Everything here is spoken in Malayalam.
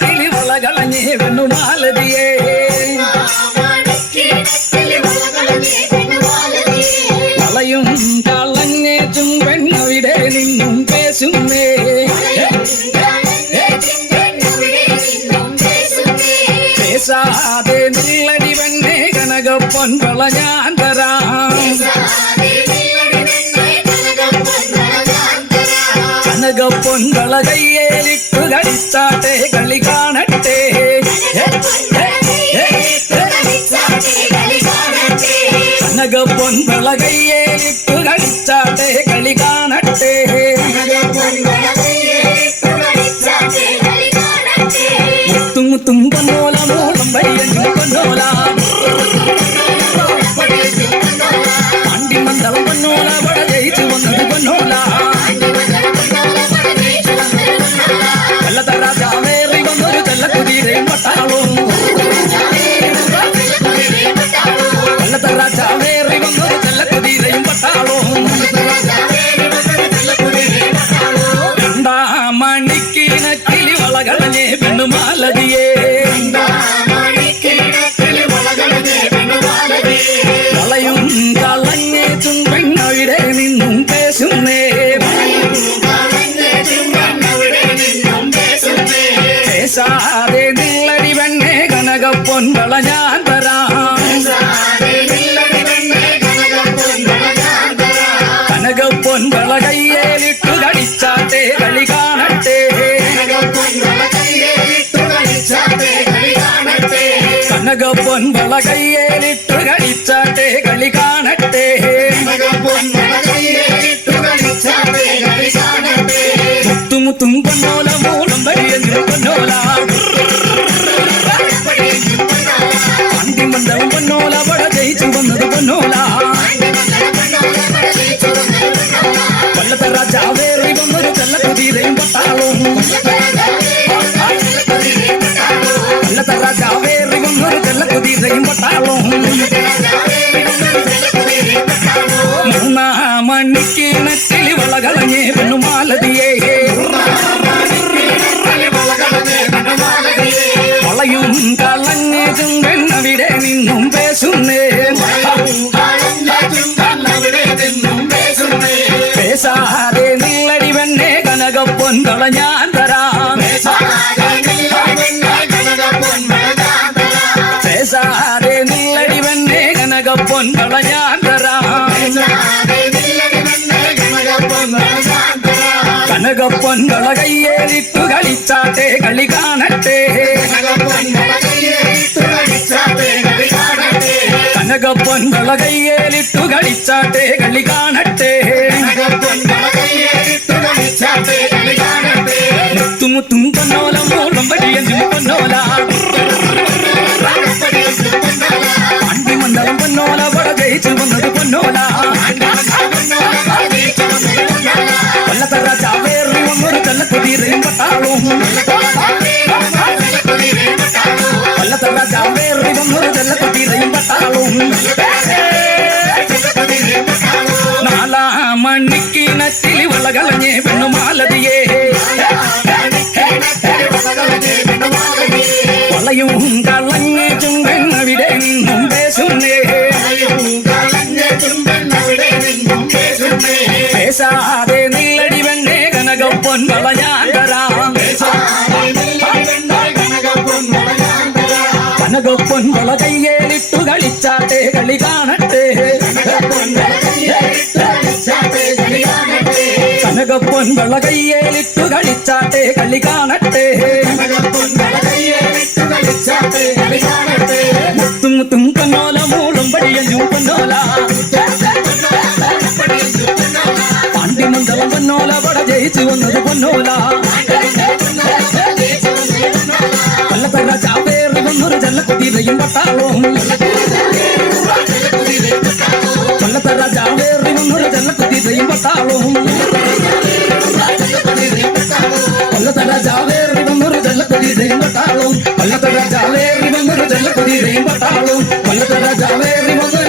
കിളി വളകളഞ്ഞേ വെണ്ണുമാലതിയേ വളയും കളഞ്ഞേറ്റും പെണ്ണവിടെ നിന്നും പേശുന്നേ പേശാതെ നില്ലടി പെണ്ണേ കനകപ്പൊൻ വള ഞാൻ തരാം കനകപ്പൊൻ വള കയ്യേലിട്ടു കളിച്ചാട്ടെ കളി കാണട്ടെ കനകപ്പൊൻ വള കയ്യേലിട്ടു കളിച്ചാട്ടെ കളി കാണട്ടെ മുത്തും പൊന്നോല മൂളം വയ്യഞ്ഞു പൊന്നോല പാണ്ടി മന്ദളം പൊന്നോല വട ജയിച്ചു വന്നത് പൊന്നോല രാജാവേറി വന്നൊരു ചെല്ലക്കുതിരയും പട്ടാളവും രാജാവേറി വന്നൊരു ചെല്ലക്കുതിരയും പട്ടാളവും രണ്ടാം മണിക്കിണക്കിളി വളകളഞ്ഞേ പെണ്ണുമാലതിയേ വളയും കളഞ്ഞേറ്റും പെണ്ണവിടെ നിന്നും പേശുന്നേ പേശാതെ നില്ലടി പെണ്ണേ കനകപ്പൊൻ വള ഞാൻ തരാം കനകപ്പൊൻ വള കയ്യേലിട്ടു കളിച്ചാട്ടെ കളി കാണട്ടെ കനകപ്പൊൻ വള കയ്യേലിട്ടു കളിച്ചാട്ടെ കളി കാണട്ടെ മുത്തും പൊന്നോല മൂളം വഴിയഞ്ഞു പൊന്നോല പാണ്ടി മന്ദളം പൊന്നോല വട ജയിച്ചു വന്നത് പൊന്നോല കൊല്ലത്തെ രാജാവേറി വന്നൊരു ചെല്ലക്കുതിരയും പട്ടാളവും കൊല്ലത്തെ രാജാവേറി വന്നൊരു ചെല്ലക്കുതിരയും പട്ടാളവും മൂന്നാം മണിക്കിണക്കിളി വളകളഞ്ഞേ പെണ്ണുമാലതിയേ വളയും കളഞ്ഞേറ്റും പെണ്ണവിടെ നിന്നും പേശുന്നേ പേശാതെ നില്ലടി പെണ്ണേ കനകപ്പൊൻ വള ഞാൻ തരാം പേശാതെ നില്ലടി പെണ്ണേ കനകപ്പൊൻ വള ഞാൻ തരാം കനകപ്പൊൻ വള കയ്യേലിട്ടു കളിച്ചാട്ടെ കളി കാണട്ടെ കനകപ്പൊൻ വള കയ്യേലിട്ടു കളിച്ചാട്ടെ കളി കാണട്ടെ മുത്തും പൊന്നോല മൂളം വഴിയഞ്ഞു പൊന്നോല പാണ്ടി മന്ദളം പൊന്നോല വട ജയിച്ചു വന്നത് പൊന്നോല കൊല്ലത്തെ രാജാവേറി വന്നൊരു ചെല്ലക്കുതിരയും പട്ടാളവും കൊല്ലത്തെ രാജാവേറി വന്നൊരു ചെല്ലക്കുതിരയും പട്ടാളവും നാലാം മണിക്കിണക്കിളി വളകളഞ്ഞേ പെണ്ണുമാലതിയേ വളയും കളഞ്ഞേറ്റും പെണ്ണവിടെ നിന്നും പേശുന്നേ പേശാതെ നില്ലടി പെണ്ണേ കനകപ്പൊൻ വള ഞാൻ തരാം കനകപ്പൊൻ വള കയ്യേലിട്ടു കളിച്ചാട്ടെ കളി കാണട്ടെ കനകപ്പൊൻ വള കയ്യേലിട്ടു കളിച്ചാട്ടെ കളി കാണട്ടെ മുത്തും പൊന്നോല മൂളം വഴിയഞ്ഞു പൊന്നോല പാണ്ടി മന്ദളം പൊന്നോല വട ജയിച്ചു വന്നത് പൊന്നോല കൊല്ലത്തെ രാജാവേറി വന്നൊരു ചെല്ലക്കുതിരയും പട്ടാളവും കൊല്ലത്തെ രാജാവേറി വന്നൊരു ചെല്ലക്കുതിരയും പട്ടാളവും കൊല്ലത്തെ രാജാവേറി വന്നൊരു ചെല്ലക്കുതിരയും പട്ടാളവും കൊല്ലത്തെ രാജാവേറി വന്നൊരു ചെല്ലക്കുതിരയും പട്ടാളവും കൊല്ലത്തെ രാജാവേറി വന്നൊരു